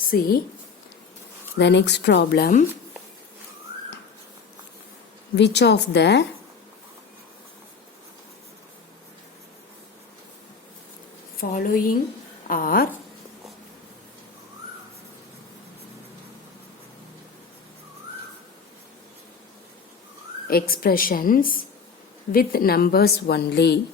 See the next problem. Which of the following are expressions with numbers only?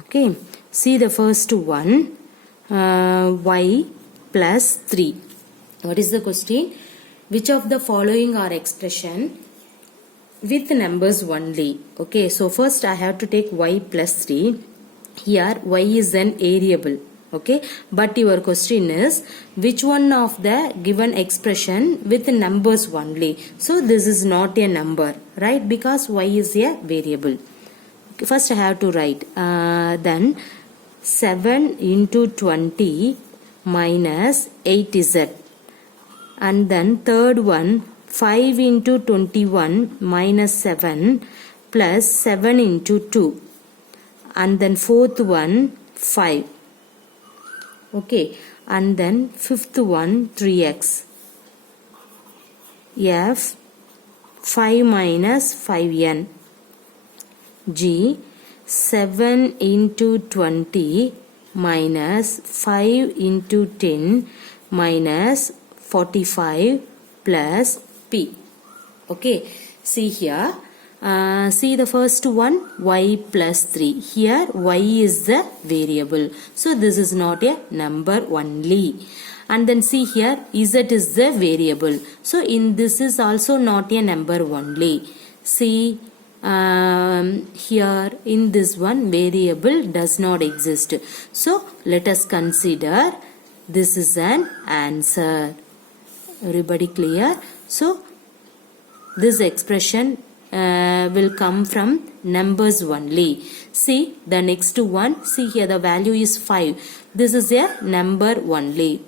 Okay, see the first one, y plus 3. What is the question? Which of the following are expression with numbers only? Okay, so first I have to take y plus 3. Here y is an variable. Okay, but your question is which one of the given expression with numbers only? So this is not a number, right? Because y is a variable. First I have to write then 7 into 20 minus 8z, and then third one 5 into 21 minus 7 plus 7 into 2, and then fourth one 5. Okay, and then fifth one 3x. F 5 minus 5n. G 7 into 20 minus 5 into 10 minus 45 plus P. Okay, see here. See the first one, y plus 3. Here y is the variable. So this is not a number only. And then see here, z is the variable. So in this is also not a number only. See here in this one variable does not exist. So let us consider this is an answer. Everybody clear? So this expression will come from numbers only. See the next one. See here the value is 5. This is a number only.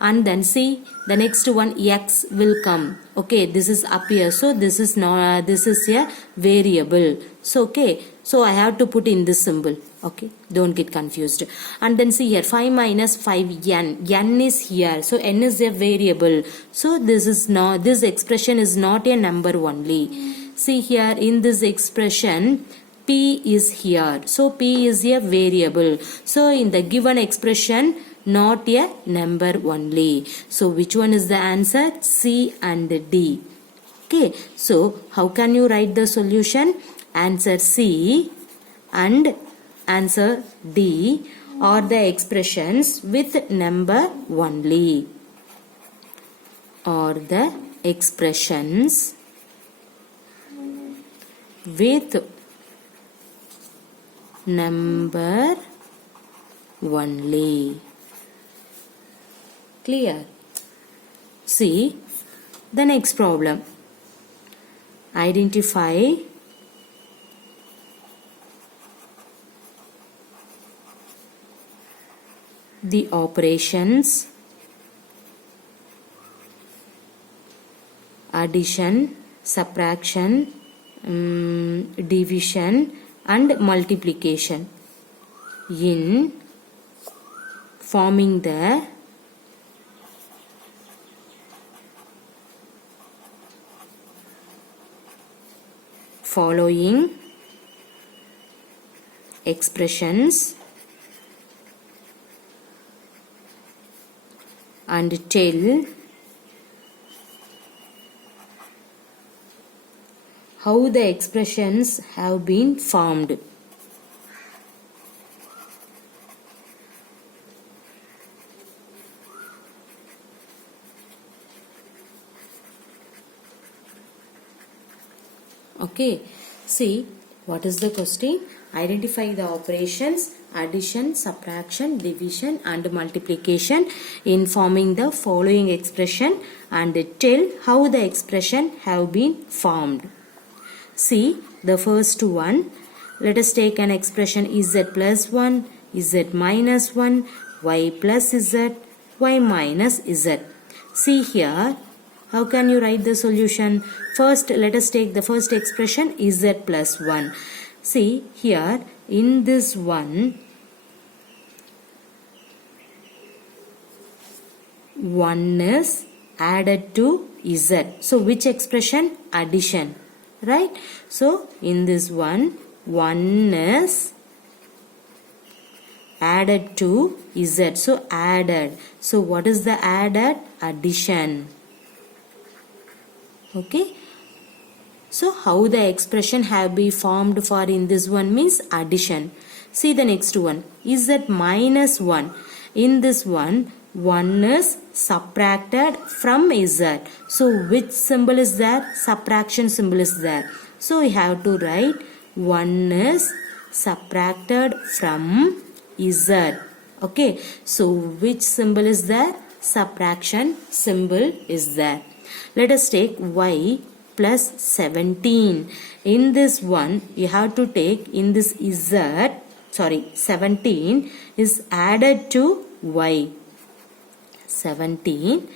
And then see the next one, x will come. Okay, this is up here. So this is not, this is a variable. So okay, so I have to put in this symbol. Okay, don't get confused. And then see here 5 minus 5n. N is here. So n is a variable. So this is not, this expression is not a number only. See here in this expression p is here. So p is a variable. So in the given expression not a number only. So which one is the answer? C and D. Okay, so how can you write the solution? Answer C and answer D are the expressions with number only. Or the expressions with number only. Clear? See the next problem. Identify the operations addition, subtraction, division and multiplication in forming the following expressions and tell how the expressions have been formed. Okay, see what is the question? Identify the operations addition, subtraction, division and multiplication in forming the following expression and tell how the expression have been formed. See the first one. Let us take an expression z plus 1, z minus 1, y plus z, y minus z. See here, how can you write the solution? First, let us take the first expression z plus 1. See here, in this one, 1 is added to z. So, which expression? Addition. Right? So, in this one, 1 is added to z. So, added. So, what is the added? Addition. Okay. So, how the expression have been formed for in this one means addition. See the next one. Z minus 1. In this one, 1 is subtracted from z. So, which symbol is there? Subtraction symbol is there. So, we have to write 1 is subtracted from z. Okay. So, which symbol is there? Subtraction symbol is there. Let us take y plus 17. In this one, you have to take in this z, 17 is added to y. 17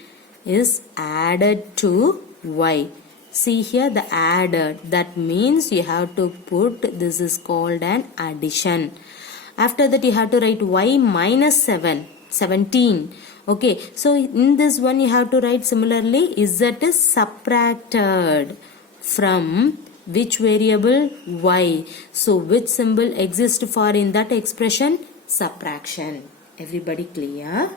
is added to y. See here the added. That means you have to put, this is called an addition. After that you have to write y minus 17. Okay, so in this one you have to write similarly z is subtracted from which variable? Y. So which symbol exists for in that expression? Subtraction. Everybody clear?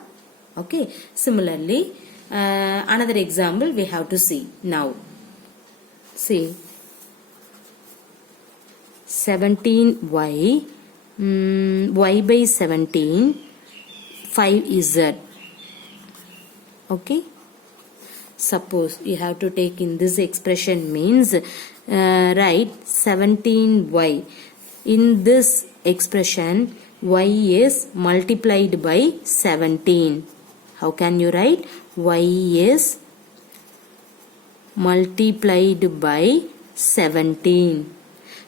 Okay, similarly another example we have to see now. See 17y, y by 17, 5z. Okay, suppose you have to take in this expression means write 17y. In this expression y is multiplied by 17. How can you write? Y is multiplied by 17.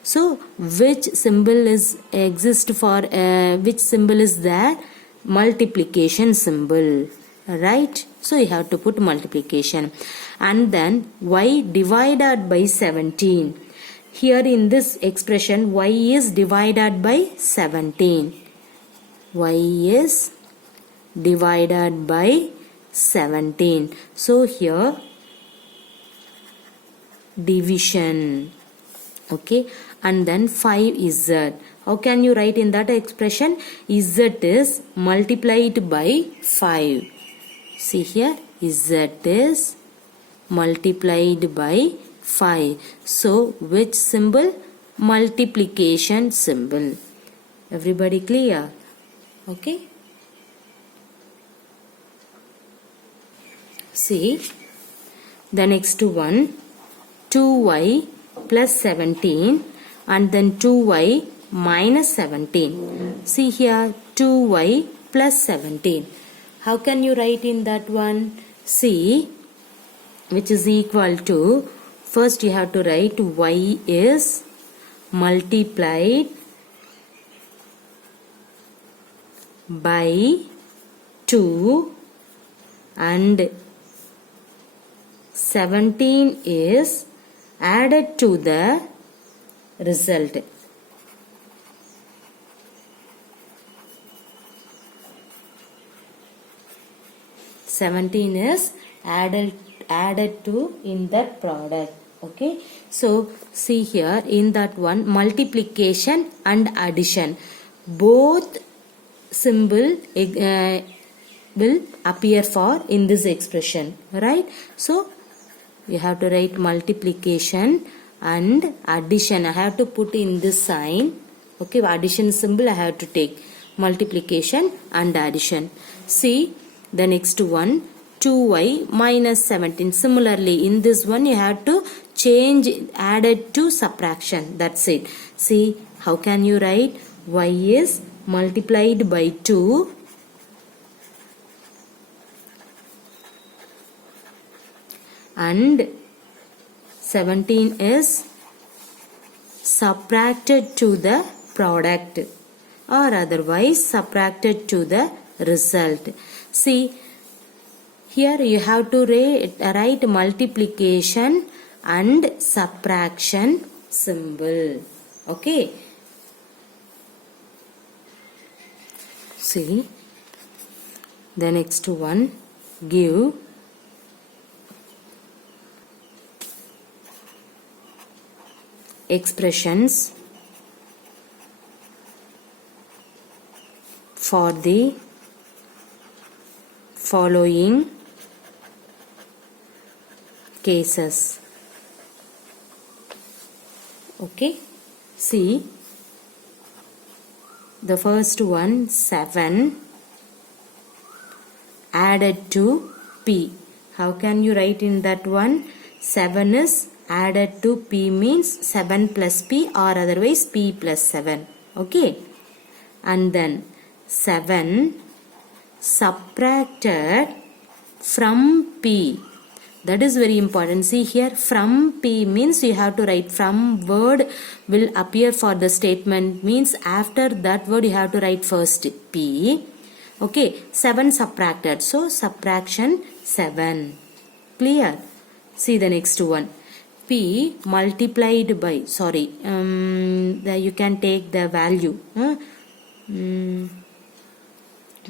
So which symbol is exist for which symbol is there? Multiplication symbol, right? So you have to put multiplication, and then y divided by 17. Here in this expression y is divided by 17. Y is divided by 17. So here division. Okay, and then 5 is z. How can you write in that expression? Z is multiplied by 5. See here, z is multiplied by 5. So, which symbol? Multiplication symbol. Everybody clear? Okay. See, the next one, 2y plus 17 and then 2y minus 17. See here, 2y plus 17. How can you write in that one? See, which is equal to, first you have to write y is multiplied by 2 and 17 is added to the result. Seventeen is added to in that product. Okay, so see here in that one, multiplication and addition, both symbol will appear for in this expression, right? So you have to write multiplication and addition. I have to put in this sign. Okay, addition symbol I have to take. Multiplication and addition. See the next one, 2y minus 17. Similarly, in this one you have to change added to subtraction. That's it. See, how can you write? Y is multiplied by 2 and 17 is subtracted to the product, or otherwise subtracted to the result. See Here you have to write multiplication and subtraction symbol. Okay. See the next one. Give expressions for the following cases. Okay, see the first one, 7 added to P. How can you write in that one? 7 is added to P means 7 plus P or otherwise P plus 7. Okay, and then 7 subtracted from P. That is very important. See here, from P means you have to write from word will appear for the statement, means after that word you have to write first P. Okay, 7 subtracted. So subtraction 7. Clear? See the next one. P multiplied by, sorry, you can take the value.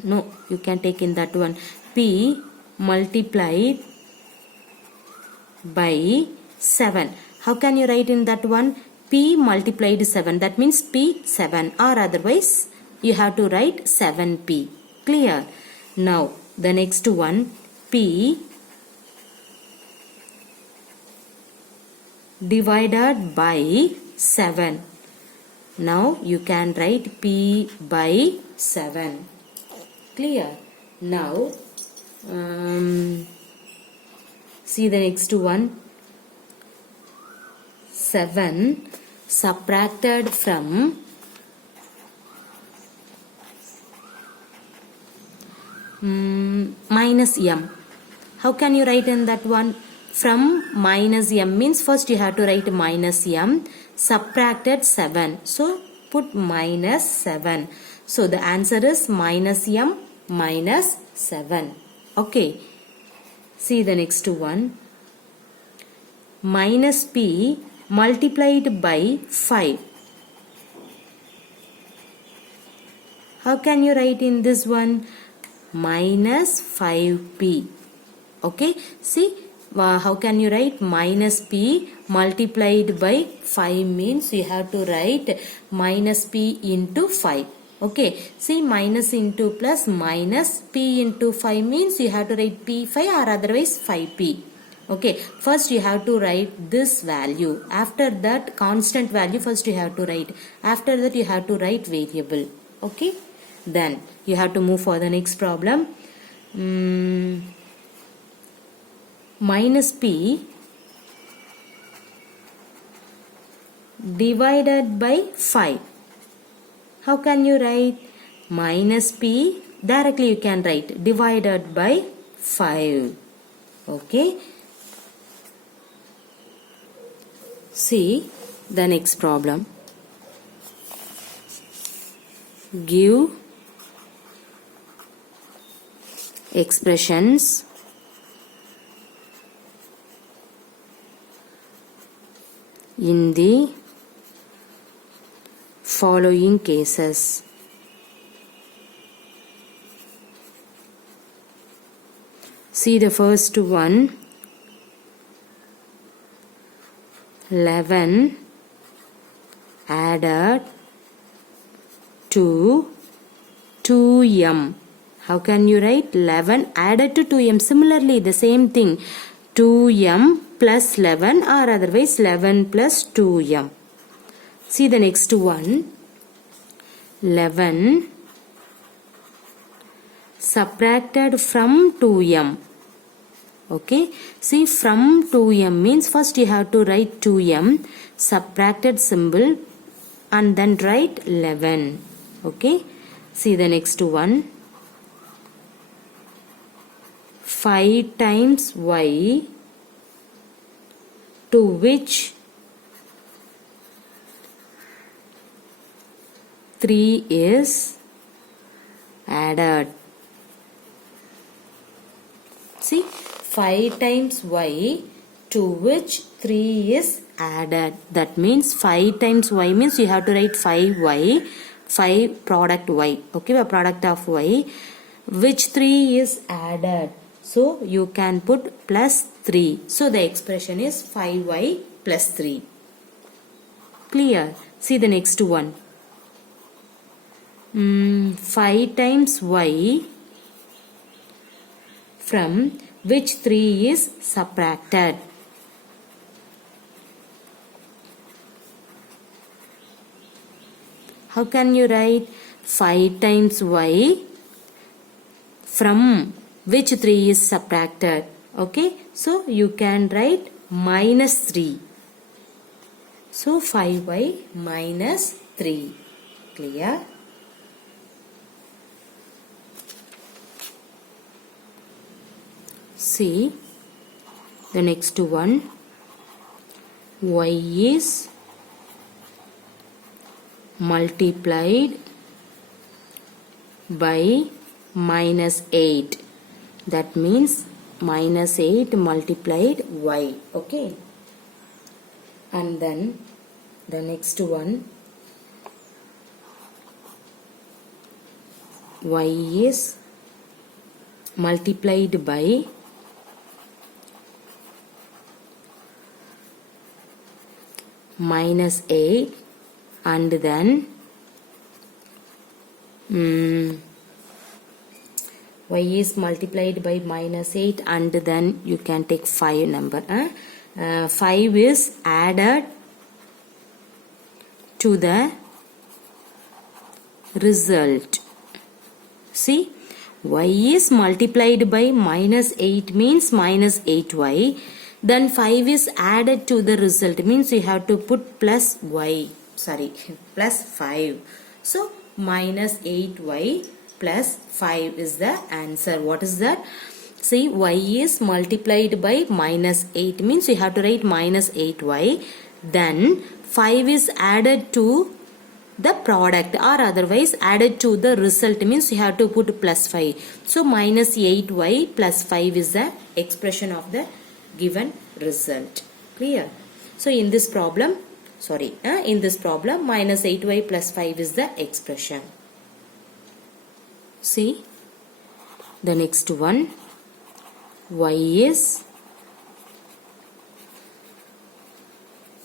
No, you can take in that one. P multiplied by 7. How can you write in that one? P multiplied 7. That means P 7, or otherwise you have to write 7P. Clear? Now the next one, P divided by 7. Now you can write P by 7. Clear? Now see the next one, 7 subtracted from minus M. How can you write in that one? From minus M means first you have to write minus M, subtracted 7. So put minus 7. So the answer is minus M minus 7. Okay. See the next one. Minus P multiplied by 5. How can you write in this one? Minus 5P. Okay. See, how can you write? Minus P multiplied by 5 means you have to write minus P into 5. Okay, see, minus into plus minus P into 5 means you have to write P5 or otherwise 5P. Okay, first you have to write this value. After that, constant value first you have to write. After that you have to write variable. Okay, then you have to move for the next problem. Minus P divided by 5. How can you write? Minus P, directly you can write divided by 5. Okay. See the next problem. Give expressions in the following cases. See the first one, 11 added to 2M. How can you write? 11 added to 2M. Similarly, the same thing, 2M plus 11 or otherwise 11 plus 2M. See the next one, 11 subtracted from 2M. Okay, see, from 2M means first you have to write 2M, subtracted symbol, and then write 11. Okay, see the next one, 5 times Y, to which 3 is added. See, 5 times y to which 3 is added. That means 5 times y means you have to write 5y, 5 product y. Okay, a product of y, which 3 is added. So you can put plus 3. So the expression is 5y plus 3. Clear? See the next one. 5 times y from which 3 is subtracted. How can you write 5 times y from which 3 is subtracted? Okay, so you can write minus 3. So 5y minus 3. Clear? See the next one. Y is multiplied by minus 8. That means minus 8 multiplied y. Okay. And then the next one, y is multiplied by minus 8 and then y is multiplied by minus 8 and then you can take 5 number. 5 is added to the result. See, y is multiplied by minus 8 means minus 8y. Then 5 is added to the result means you have to put plus y. Sorry, plus 5. So minus 8y plus 5 is the answer. What is that? See, y is multiplied by minus 8 means you have to write minus 8y. Then 5 is added to the product or otherwise added to the result means you have to put plus 5. So minus 8y plus 5 is the expression of the given result. Clear? So in this problem, minus 8y plus 5 is the expression. See the next one. Y is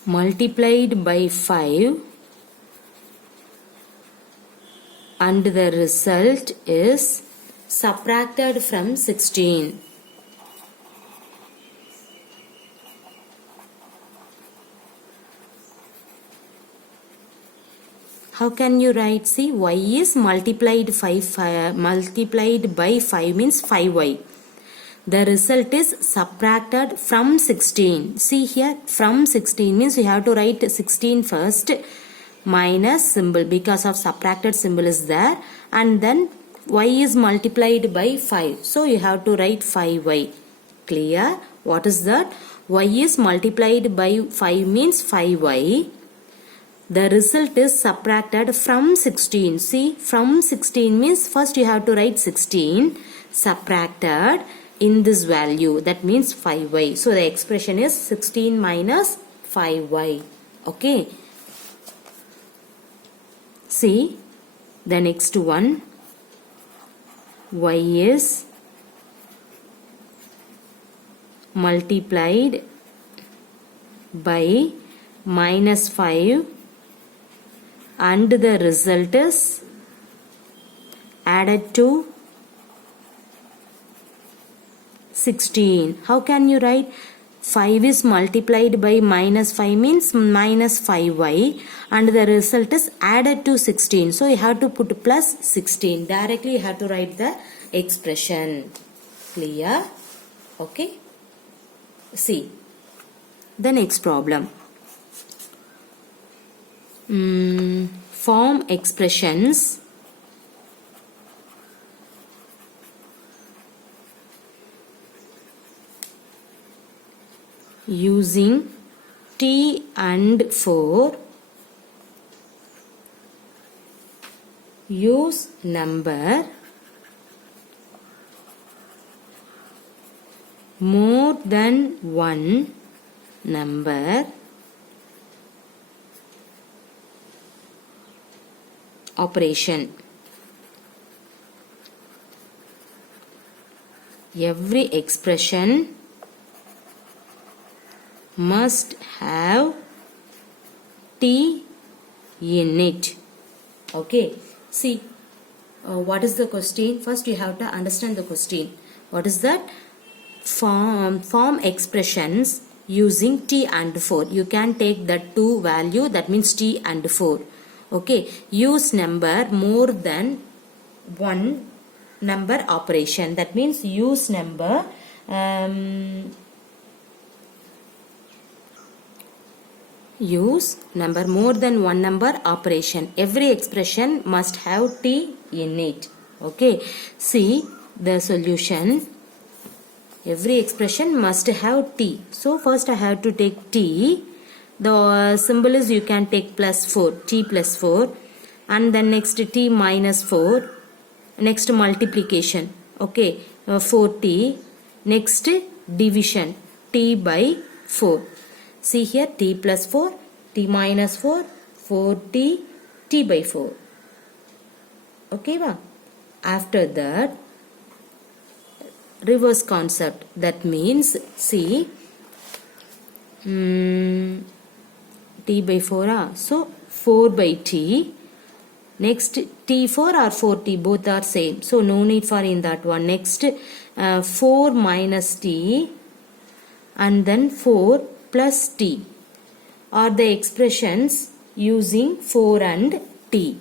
multiplied by 5 and the result is subtracted from 16. How can you write? See, y is multiplied by 5 means 5y. The result is subtracted from 16. See here, from 16 means you have to write 16 first, minus symbol because of subtracted symbol is there, and then y is multiplied by 5. So you have to write 5y. Clear? What is that? Y is multiplied by 5 means 5y. The result is subtracted from 16. See, from 16 means first you have to write 16 subtracted in this value. That means 5y. So the expression is 16 minus 5y. Okay. See the next one. Y is multiplied by minus 5 and the result is added to 16. How can you write? 5 is multiplied by minus 5 means minus 5y and the result is added to 16. So you have to put plus 16. Directly you have to write the expression. Clear? Okay. See the next problem. Form expressions using T and 4. Use number more than one number operation. Every expression must have t in it. Okay, see, what is the question? First you have to understand the question. What is that? Form expressions using t and 4. You can take that two value, that means t and 4. Okay, use number more than one number operation, that means use number more than one number operation. Every expression must have t in it. Okay, see the solution. Every expression must have t. So first I have to take t. The symbol is, you can take plus 4, t plus 4, and then next t minus 4, next multiplication, okay, 4t, next division, t by 4. See here, t plus 4, t minus 4, 4t, t by 4. Okay, va? After that, reverse concept, that means, see, t by 4, so 4 by t, next t4 or 4t, both are same, so no need for in that one. Next 4 minus t and then 4 plus t are the expressions using 4 and t,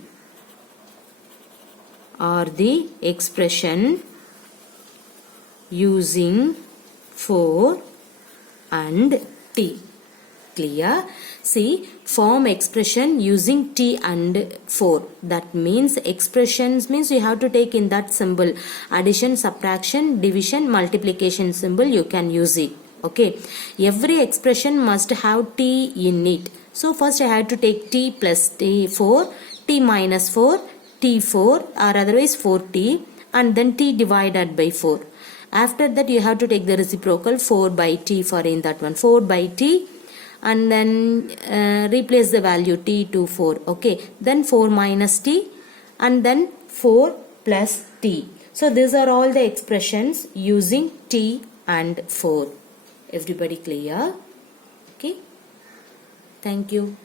are the expression using 4 and t. Clear? See, form expression using t and 4. That means expressions means you have to take in that symbol. Addition, subtraction, division, multiplication symbol, you can use it. Okay. Every expression must have t in it. So first I had to take t plus t4, t minus 4, t4 or otherwise 4t, and then t divided by 4. After that you have to take the reciprocal 4 by t for in that one. 4 by t, and then replace the value t to 4. Okay, then 4 minus t and then 4 plus t. So these are all the expressions using t and 4. Everybody clear? Okay, thank you.